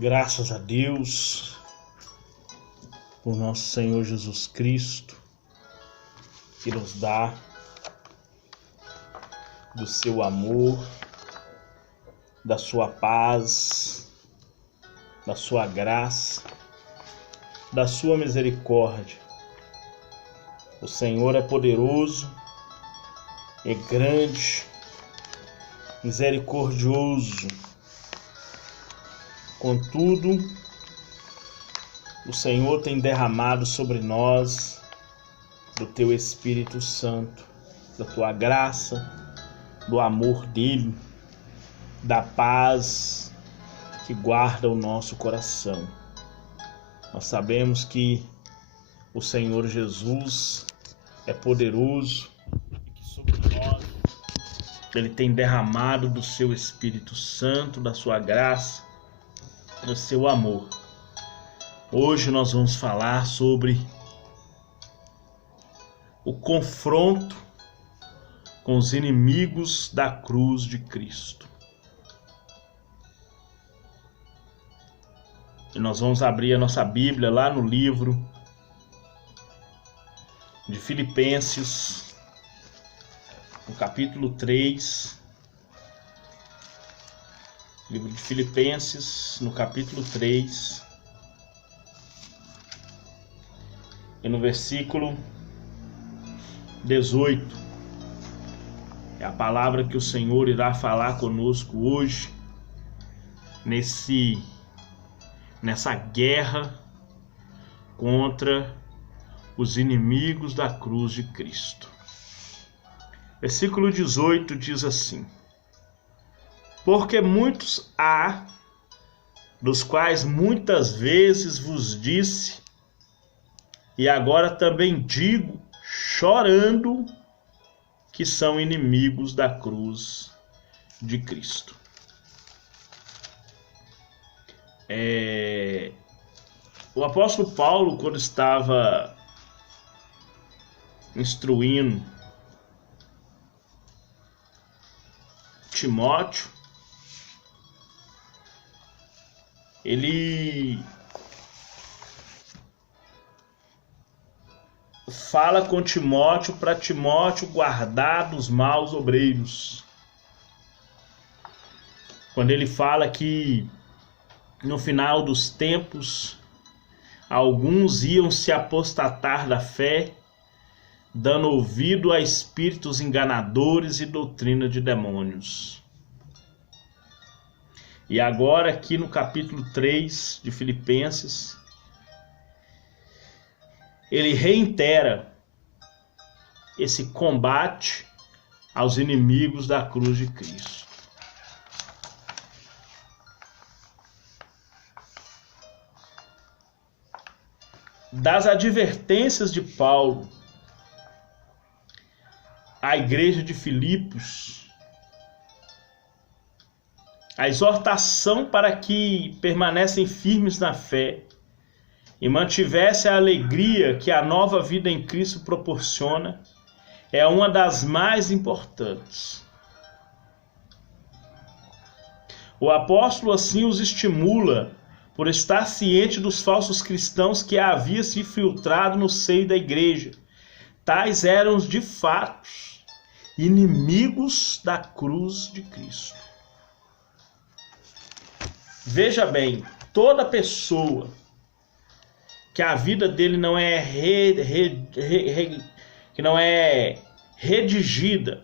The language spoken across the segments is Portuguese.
Graças a Deus por nosso Senhor Jesus Cristo, que nos dá do seu amor, da sua paz, da sua graça, da sua misericórdia. O Senhor é poderoso, é grande, misericordioso. Contudo, o Senhor tem derramado sobre nós do teu Espírito Santo, da tua graça, do amor dele, da paz que guarda o nosso coração. Nós sabemos que o Senhor Jesus é poderoso e que sobre nós ele tem derramado do seu Espírito Santo, da sua graça, do seu amor. Hoje nós vamos falar sobre o confronto com os inimigos da cruz de Cristo. E nós vamos abrir a nossa Bíblia lá no livro de Filipenses, no capítulo 3. Livro de Filipenses, no capítulo 3, e no versículo 18. É a palavra que o Senhor irá falar conosco hoje, nessa guerra contra os inimigos da cruz de Cristo. Versículo 18 diz assim: porque muitos há, dos quais muitas vezes vos disse, e agora também digo, chorando, que são inimigos da cruz de Cristo. O apóstolo Paulo, quando estava instruindo Timóteo, ele fala com Timóteo para Timóteo guardar dos maus obreiros. Quando ele fala que no final dos tempos alguns iam se apostatar da fé, dando ouvido a espíritos enganadores e doutrina de demônios. E agora aqui no capítulo 3 de Filipenses, ele reitera esse combate aos inimigos da cruz de Cristo. Das advertências de Paulo à igreja de Filipos, a exortação para que permanecem firmes na fé e mantivessem a alegria que a nova vida em Cristo proporciona, é uma das mais importantes. O apóstolo assim os estimula por estar ciente dos falsos cristãos que havia se infiltrado no seio da igreja. Tais eram de fato inimigos da cruz de Cristo. Veja bem, toda pessoa que a vida dele não é que não é redigida,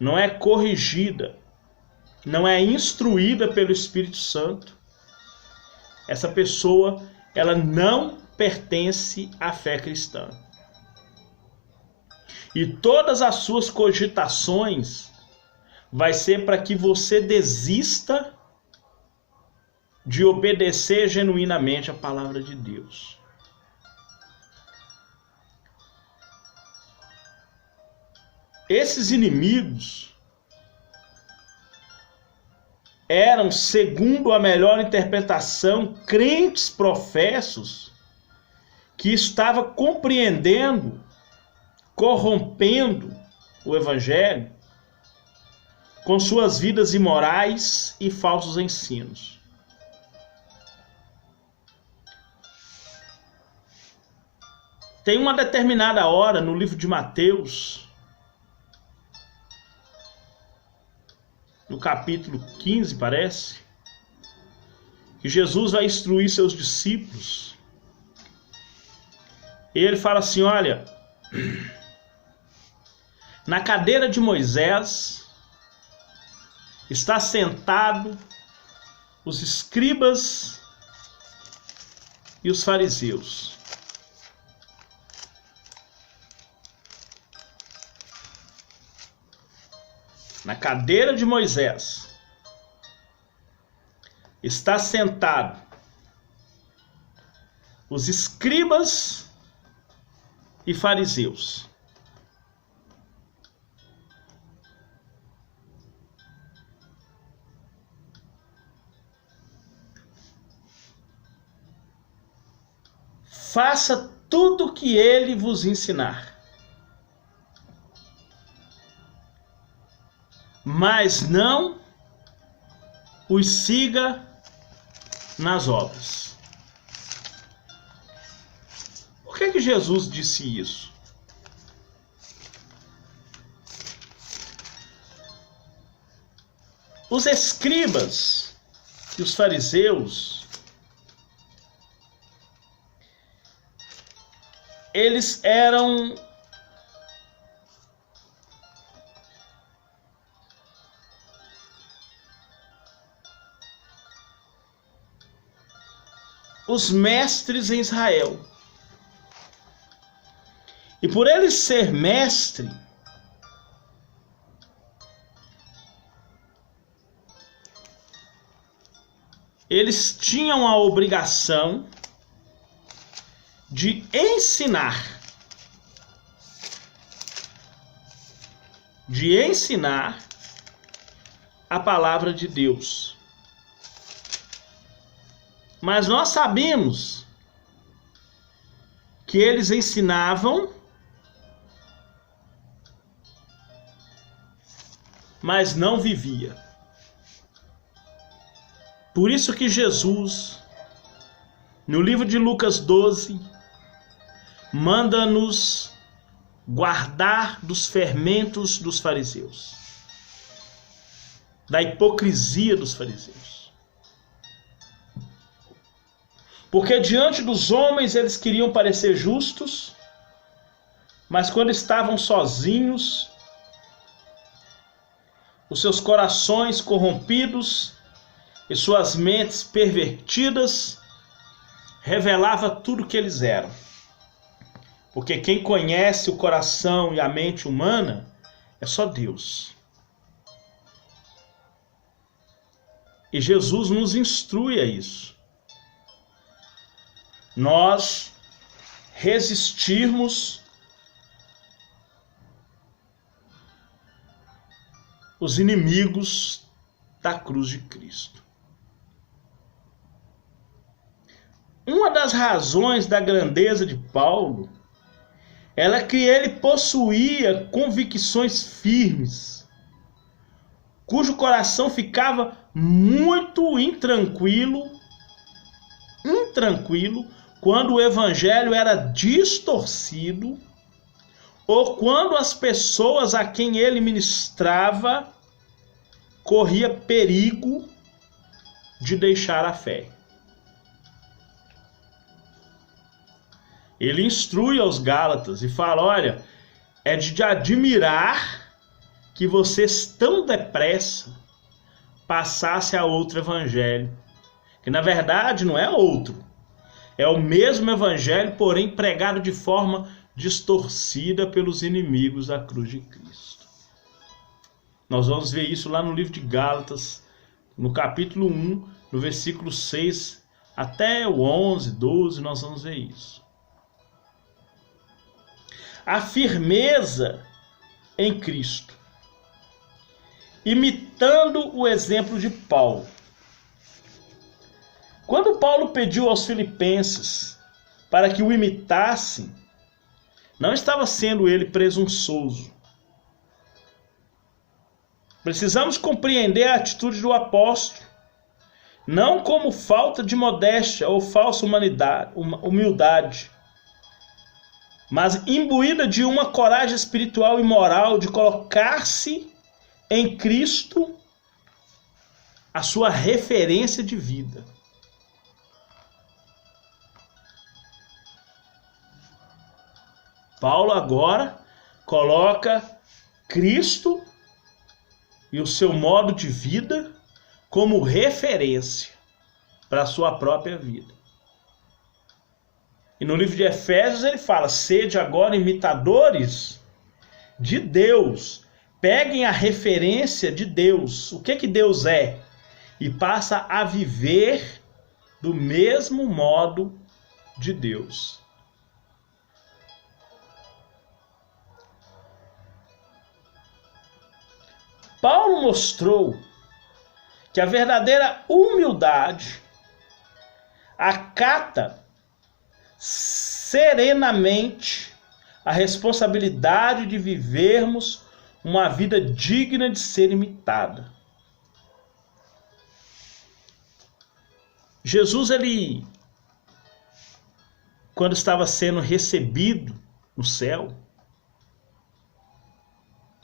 não é corrigida, não é instruída pelo Espírito Santo, essa pessoa, ela não pertence à fé cristã. E todas as suas cogitações vai ser para que você desista de obedecer genuinamente a palavra de Deus. Esses inimigos eram, segundo a melhor interpretação, crentes professos que estavam compreendendo, corrompendo o evangelho com suas vidas imorais e falsos ensinos. Tem uma determinada hora no livro de Mateus, no capítulo 15, parece, que Jesus vai instruir seus discípulos. E ele fala assim: olha, na cadeira de Moisés está sentado os escribas e os fariseus. Na cadeira de Moisés está sentado os escribas e fariseus. Faça tudo o que ele vos ensinar, mas não os siga nas obras. Por que Jesus disse isso? Os escribas e os fariseus, eles eram os mestres em Israel. E por ele ser mestre, eles tinham a obrigação de ensinar a palavra de Deus. Mas nós sabemos que eles ensinavam, mas não vivia. Por isso que Jesus, no livro de Lucas 12, manda-nos guardar dos fermentos dos fariseus, da hipocrisia dos fariseus. Porque diante dos homens eles queriam parecer justos, mas quando estavam sozinhos, os seus corações corrompidos e suas mentes pervertidas revelava tudo o que eles eram. Porque quem conhece o coração e a mente humana é só Deus. E Jesus nos instrui a isso. Nós resistirmos os inimigos da cruz de Cristo. Uma das razões da grandeza de Paulo era que ele possuía convicções firmes, cujo coração ficava muito intranquilo quando o evangelho era distorcido ou quando as pessoas a quem ele ministrava corria perigo de deixar a fé. Ele instrui aos Gálatas e fala: olha, é de admirar que vocês tão depressa passassem a outro evangelho. Que na verdade não é outro. É o mesmo evangelho, porém pregado de forma distorcida pelos inimigos da cruz de Cristo. Nós vamos ver isso lá no livro de Gálatas, no capítulo 1, no versículo 6 até o 11, 12, nós vamos ver isso. A firmeza em Cristo, imitando o exemplo de Paulo. Quando Paulo pediu aos filipenses para que o imitassem, não estava sendo ele presunçoso. Precisamos compreender a atitude do apóstolo, não como falta de modéstia ou falsa humildade, mas imbuída de uma coragem espiritual e moral de colocar-se em Cristo a sua referência de vida. Paulo agora coloca Cristo e o seu modo de vida como referência para a sua própria vida. E no livro de Efésios ele fala: sede agora imitadores de Deus. Peguem a referência de Deus. O que Deus é? E passa a viver do mesmo modo de Deus. Paulo mostrou que a verdadeira humildade acata serenamente a responsabilidade de vivermos uma vida digna de ser imitada. Jesus, quando estava sendo recebido no céu,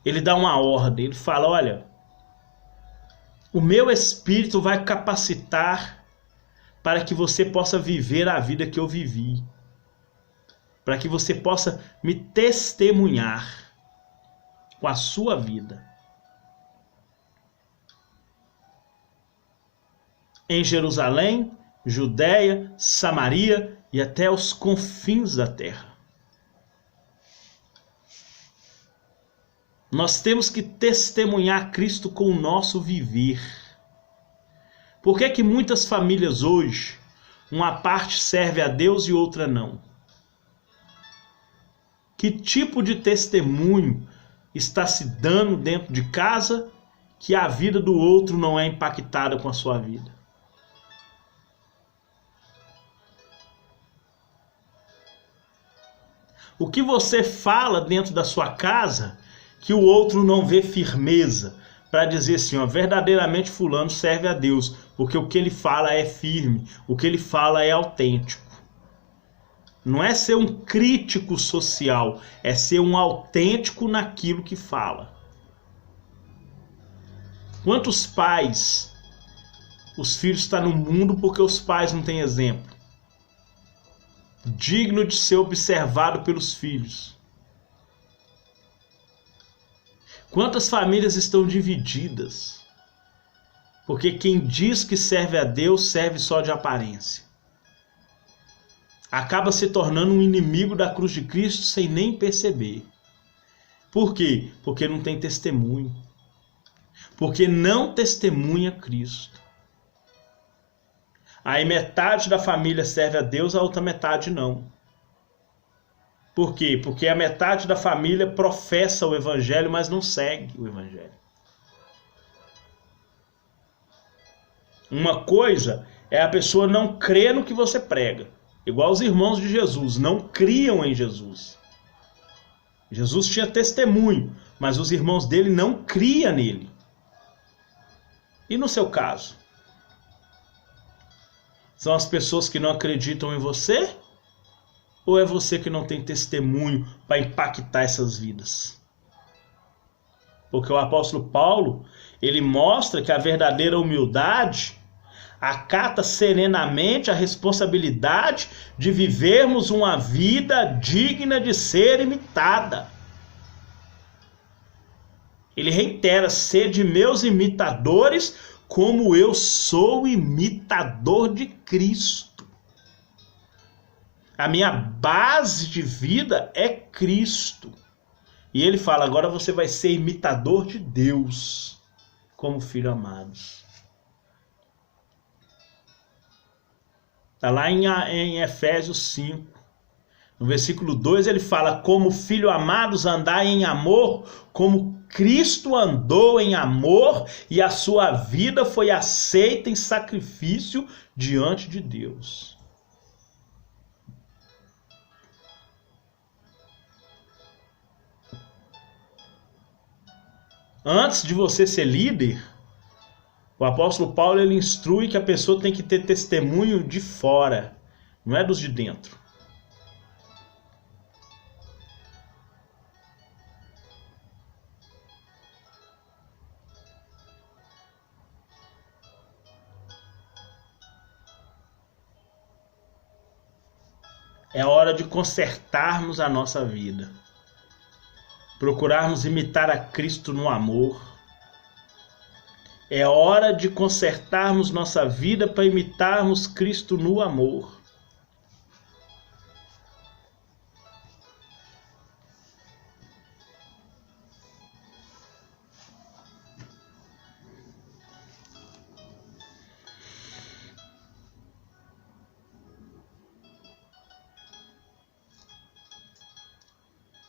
ele dá uma ordem, ele fala: olha, o meu Espírito vai capacitar para que você possa viver a vida que eu vivi, para que você possa me testemunhar com a sua vida. Em Jerusalém, Judéia, Samaria e até os confins da terra. Nós temos que testemunhar Cristo com o nosso viver. Por que que muitas famílias hoje, uma parte serve a Deus e outra não? Que tipo de testemunho está se dando dentro de casa que a vida do outro não é impactada com a sua vida? O que você fala dentro da sua casa que o outro não vê firmeza para dizer assim, ó, verdadeiramente fulano serve a Deus, porque o que ele fala é firme, o que ele fala é autêntico. Não é ser um crítico social, é ser um autêntico naquilo que fala. Quantos pais, os filhos estão no mundo porque os pais não têm exemplo digno de ser observado pelos filhos? Quantas famílias estão divididas porque quem diz que serve a Deus serve só de aparência? Acaba se tornando um inimigo da cruz de Cristo sem nem perceber. Por quê? Porque não tem testemunho. Porque não testemunha Cristo. Aí metade da família serve a Deus, a outra metade não. Por quê? Porque a metade da família professa o Evangelho, mas não segue o Evangelho. Uma coisa é a pessoa não crer no que você prega. Igual os irmãos de Jesus, não criam em Jesus. Jesus tinha testemunho, mas os irmãos dele não criam nele. E no seu caso? São as pessoas que não acreditam em você? Ou é você que não tem testemunho para impactar essas vidas? Porque o apóstolo Paulo, ele mostra que a verdadeira humildade acata serenamente a responsabilidade de vivermos uma vida digna de ser imitada. Ele reitera: sede meus imitadores, como eu sou imitador de Cristo. A minha base de vida é Cristo. E ele fala: agora você vai ser imitador de Deus, como filho amados. Está lá em Efésios 5. No versículo 2 ele fala: como filho amados, andai em amor, como Cristo andou em amor, e a sua vida foi aceita em sacrifício diante de Deus. Antes de você ser líder, o apóstolo Paulo ele instrui que a pessoa tem que ter testemunho de fora, não é dos de dentro. É hora de consertarmos a nossa vida. Procurarmos imitar a Cristo no amor. É hora de consertarmos nossa vida para imitarmos Cristo no amor.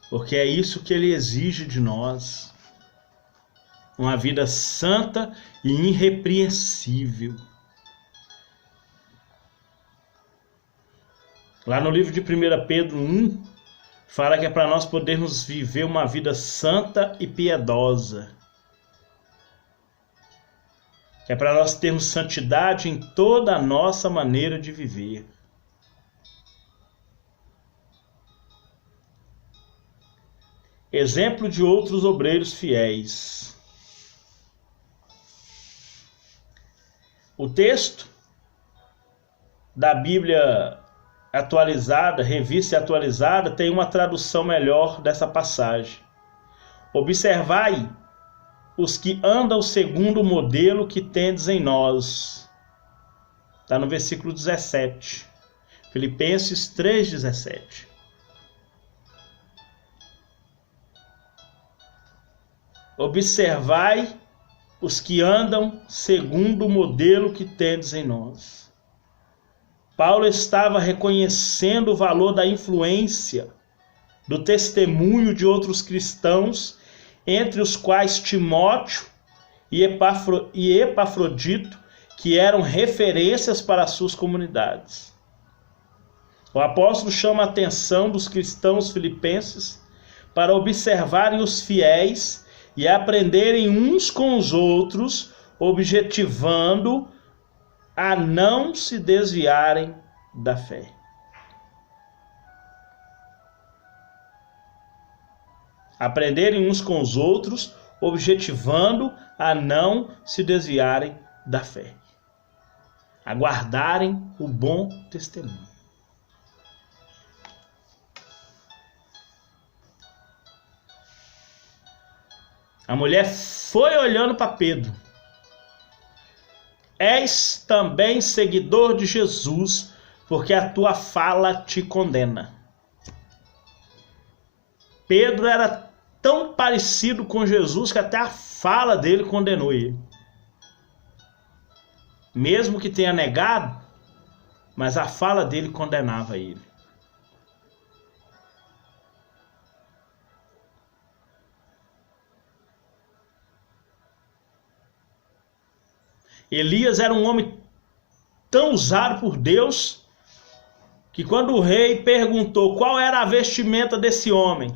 Porque é isso que ele exige de nós. Uma vida santa e irrepreensível. Lá no livro de 1 Pedro 1, fala que é para nós podermos viver uma vida santa e piedosa. Que é para nós termos santidade em toda a nossa maneira de viver. Exemplo de outros obreiros fiéis. O texto da Bíblia atualizada, revista e atualizada, tem uma tradução melhor dessa passagem. Observai os que andam segundo o modelo que tendes em nós. Está no versículo 17. Filipenses 3,17. Observai os que andam segundo o modelo que tendes em nós. Paulo estava reconhecendo o valor da influência, do testemunho de outros cristãos, entre os quais Timóteo e Epafrodito, que eram referências para as suas comunidades. O apóstolo chama a atenção dos cristãos filipenses para observarem os fiéis e aprenderem uns com os outros, objetivando a não se desviarem da fé. Aprenderem uns com os outros, objetivando a não se desviarem da fé. Aguardarem o bom testemunho. A mulher foi olhando para Pedro. És também seguidor de Jesus, porque a tua fala te condena. Pedro era tão parecido com Jesus que até a fala dele condenou ele. Mesmo que tenha negado, mas a fala dele condenava ele. Elias era um homem tão usado por Deus que quando o rei perguntou qual era a vestimenta desse homem,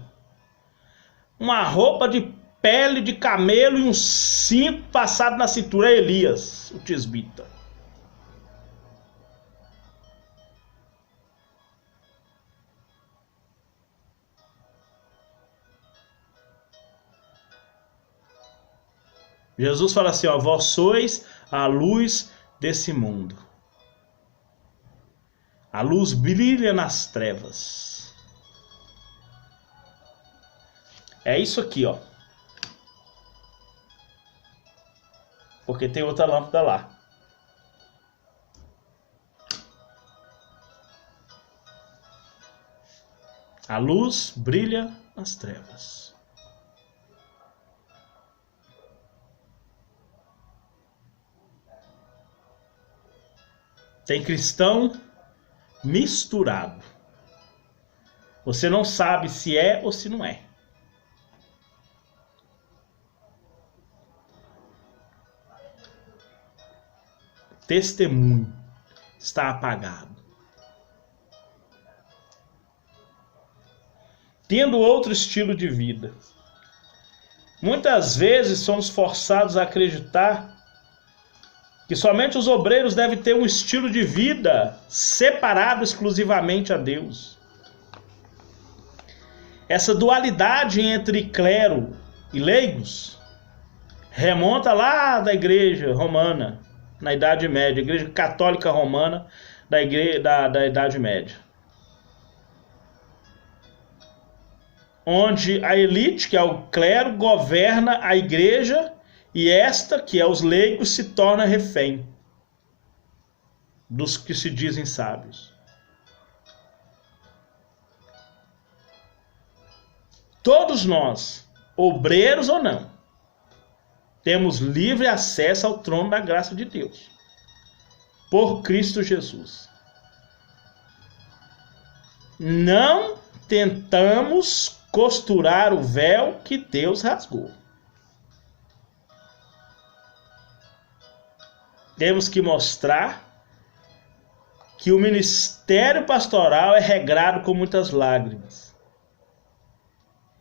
uma roupa de pele de camelo e um cinto passado na cintura. Elias, o tisbita. Jesus fala assim, ó, vós sois a luz desse mundo. A luz brilha nas trevas. É isso aqui, ó. Porque tem outra lâmpada lá. A luz brilha nas trevas. Tem cristão misturado. Você não sabe se é ou se não é. Testemunho está apagado. Tendo outro estilo de vida. Muitas vezes somos forçados a acreditar que somente os obreiros devem ter um estilo de vida separado exclusivamente a Deus. Essa dualidade entre clero e leigos remonta lá da igreja romana, na Idade Média, a igreja católica romana da Idade Média. onde a elite, que é o clero, governa a igreja, e esta, que é os leigos, se torna refém dos que se dizem sábios. Todos nós, obreiros ou não, temos livre acesso ao trono da graça de Deus, por Cristo Jesus. Não tentamos costurar o véu que Deus rasgou. Temos que mostrar que o ministério pastoral é regrado com muitas lágrimas.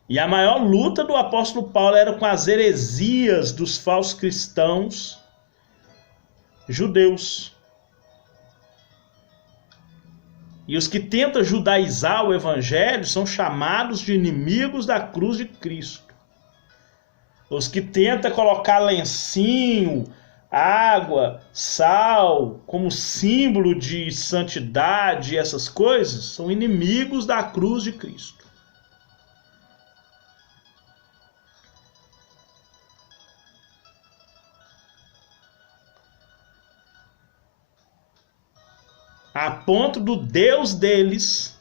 E a maior luta do apóstolo Paulo era com as heresias dos falsos cristãos judeus. E os que tentam judaizar o evangelho são chamados de inimigos da cruz de Cristo. Os que tentam colocar lencinho, água, sal, como símbolo de santidade e essas coisas, são inimigos da cruz de Cristo. A ponto do Deus deles,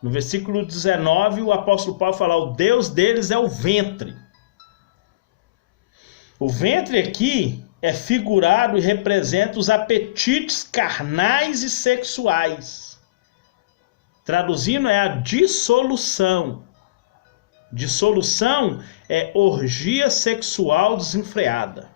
no versículo 19, o apóstolo Paulo fala, o Deus deles é o ventre. O ventre aqui é figurado e representa os apetites carnais e sexuais. Traduzindo, é a dissolução. Dissolução é orgia sexual desenfreada.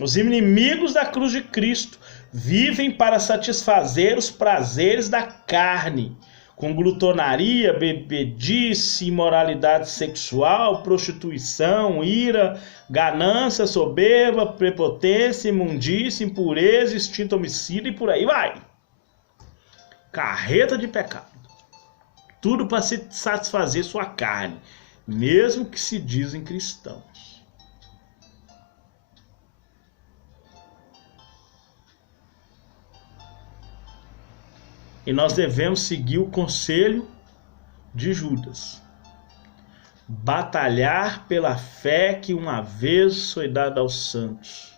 Os inimigos da cruz de Cristo vivem para satisfazer os prazeres da carne, com glutonaria, bebedice, imoralidade sexual, prostituição, ira, ganância, soberba, prepotência, imundícia, impureza, instinto homicida e por aí vai. Carreta de pecado. Tudo para satisfazer sua carne, mesmo que se dizem cristãos. E nós devemos seguir o conselho de Judas. Batalhar pela fé que uma vez foi dada aos santos.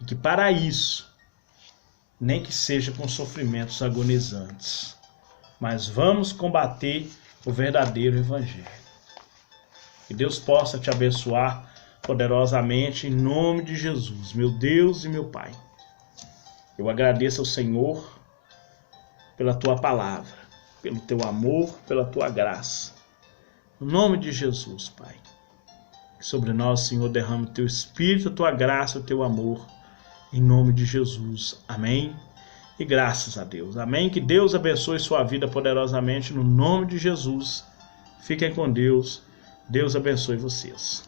E que para isso, nem que seja com sofrimentos agonizantes, mas vamos combater o verdadeiro evangelho. Que Deus possa te abençoar poderosamente em nome de Jesus, meu Deus e meu Pai. Eu agradeço ao Senhor pela tua palavra, pelo teu amor, pela tua graça. No nome de Jesus, Pai. Que sobre nós, Senhor, derrame o teu Espírito, a tua graça, o teu amor. Em nome de Jesus. Amém. E graças a Deus. Amém. Que Deus abençoe sua vida poderosamente no nome de Jesus. Fiquem com Deus. Deus abençoe vocês.